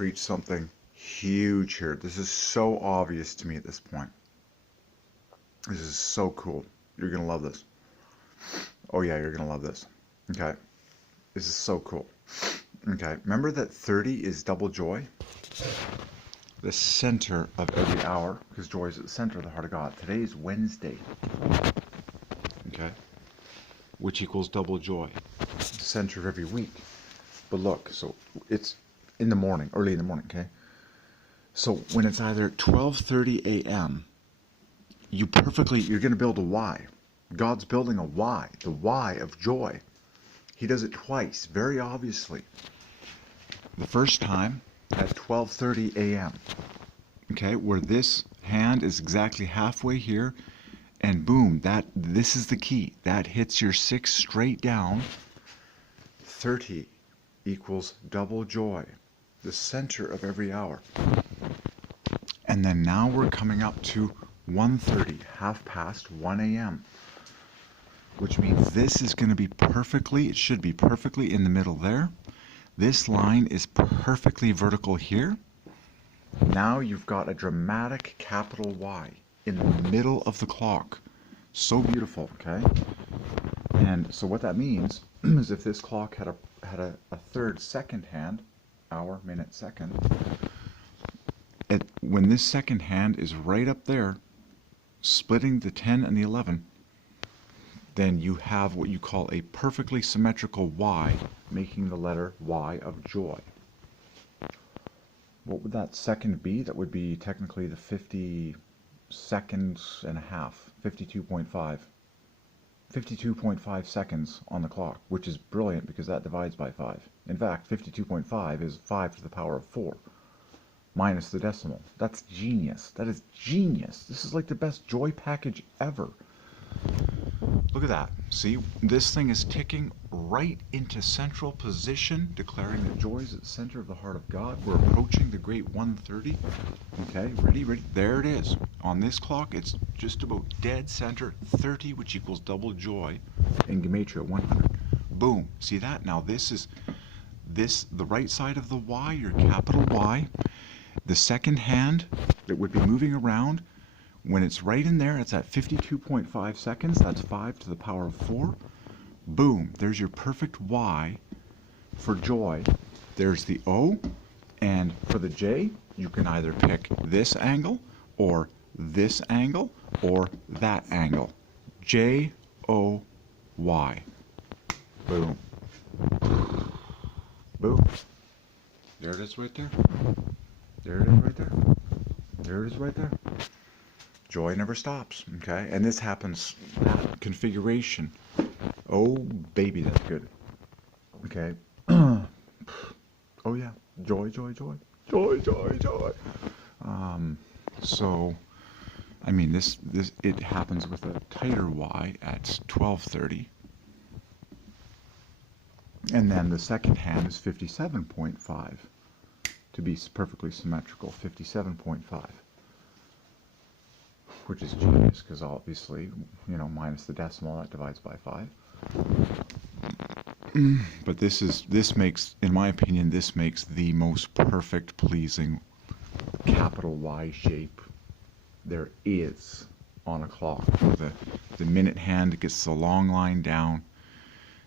preach something huge here. This is so obvious to me at this point. This is so cool. You're going to love this. Oh yeah, you're going to love this. Okay. This is so cool. Okay. Remember that 30 is double joy? The center of every hour, because joy is at the center of the heart of God. Today is Wednesday. Okay. Which equals double joy. Center of every week. But look, so it's in the morning, early in the morning, okay? So when it's either 12:30 a.m., you're going to build a Y. God's building a Y, the Y of joy. He does it twice, very obviously. The first time at 12:30 a.m., okay, where this hand is exactly halfway here, and boom, this is the key. That hits your 6 straight down. 30 equals double joy, the center of every hour. And then now we're coming up to 1:30, half past 1 a.m., which means this is going to be it should be perfectly in the middle there. This line is perfectly vertical here. Now you've got a dramatic capital Y in the middle of the clock. So beautiful, okay? And so what that means is if this clock had a third second hand, hour, minute, second, when this second hand is right up there, splitting the 10 and the 11, then you have what you call a perfectly symmetrical Y, making the letter Y of joy. What would that second be? That would be technically the 50 seconds and a half, 52.5. 52.5 seconds on the clock, which is brilliant because that divides by 5. In fact, 52.5 is 5 to the power of 4, minus the decimal. That's genius. That is genius. This is like the best joy package ever. Look at that. See, this thing is ticking right into central position, declaring that joy is at the center of the heart of God. We're approaching the great 1:30. Okay, ready? There it is. On this clock, it's just about dead center, 30, which equals double joy in Gematria, 100. Boom. See that? Now this, the right side of the Y, your capital Y, the second hand that would be moving around, when it's right in there, it's at 52.5 seconds. That's 5 to the power of 4. Boom. There's your perfect Y for joy. There's the O. And for the J, you can either pick this angle or this angle or that angle. J-O-Y. Boom. Boom. There it is right there. There it is right there. There it is right there. Joy never stops, okay? And this happens, that configuration. Oh, baby, that's good. Okay. Oh, yeah. Joy, joy, joy. Joy, joy, joy. So, I mean, it happens with a tighter Y at 12:30. And then the second hand is 57.5 to be perfectly symmetrical, 57.5. Which is genius, because obviously, minus the decimal, that divides by 5. But this makes, in my opinion, this makes the most perfect, pleasing capital Y shape there is on a clock. The minute hand gets the long line down,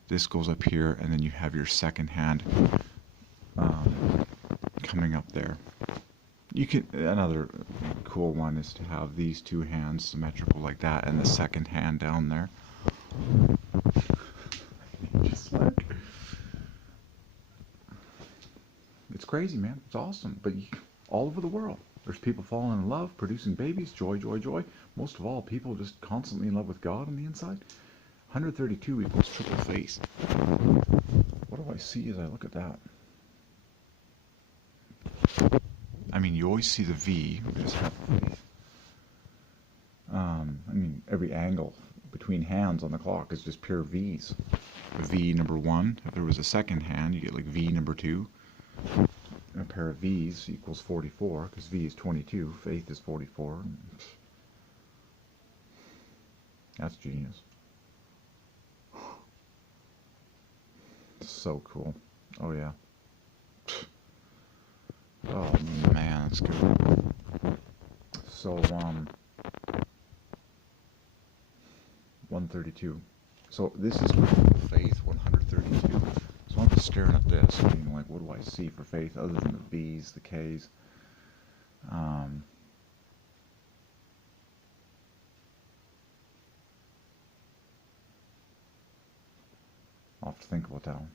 this goes up here, and then you have your second hand coming up there. Another cool one is to have these two hands symmetrical like that, and the second hand down there. Just like, it's crazy, man. It's awesome. But all over the world, there's people falling in love, producing babies, joy, joy, joy. Most of all, people just constantly in love with God on the inside. 132 equals triple face. What do I see as I look at that? I mean, you always see the V. We just have the V. I mean, every angle between hands on the clock is just pure V's. V number 1. If there was a second hand, you get like V number 2. And a pair of V's equals 44, because V is 22. Faith is 44. That's genius. So cool. Oh, yeah. Oh man, that's good. So 132. So this is faith 132. So I'm just staring at this, being like, what do I see for faith other than the B's, the K's? I'll have to think about that one.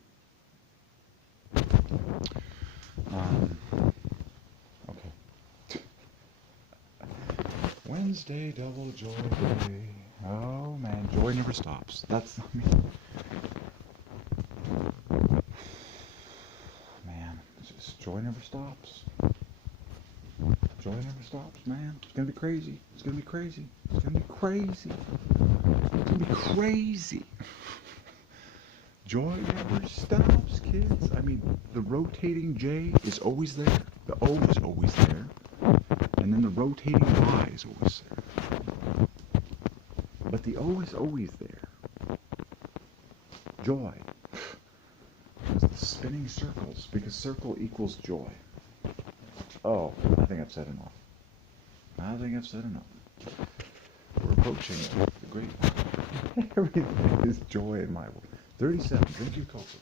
Okay. Wednesday, double joy day. Oh man, joy never stops. That's, I mean, man, just, joy never stops. Joy never stops, man. It's gonna be crazy. It's gonna be crazy. It's gonna be crazy. It's gonna be crazy. Joy never stops, kids. I mean, the rotating J is always there. The O is always there. And then the rotating Y is always there. But the O is always there. Joy. It's the spinning circles, because circle equals joy. Oh, I think I've said enough. I think I've said enough. We're approaching the great. Everything is joy in my world. 37. Drink your coffee.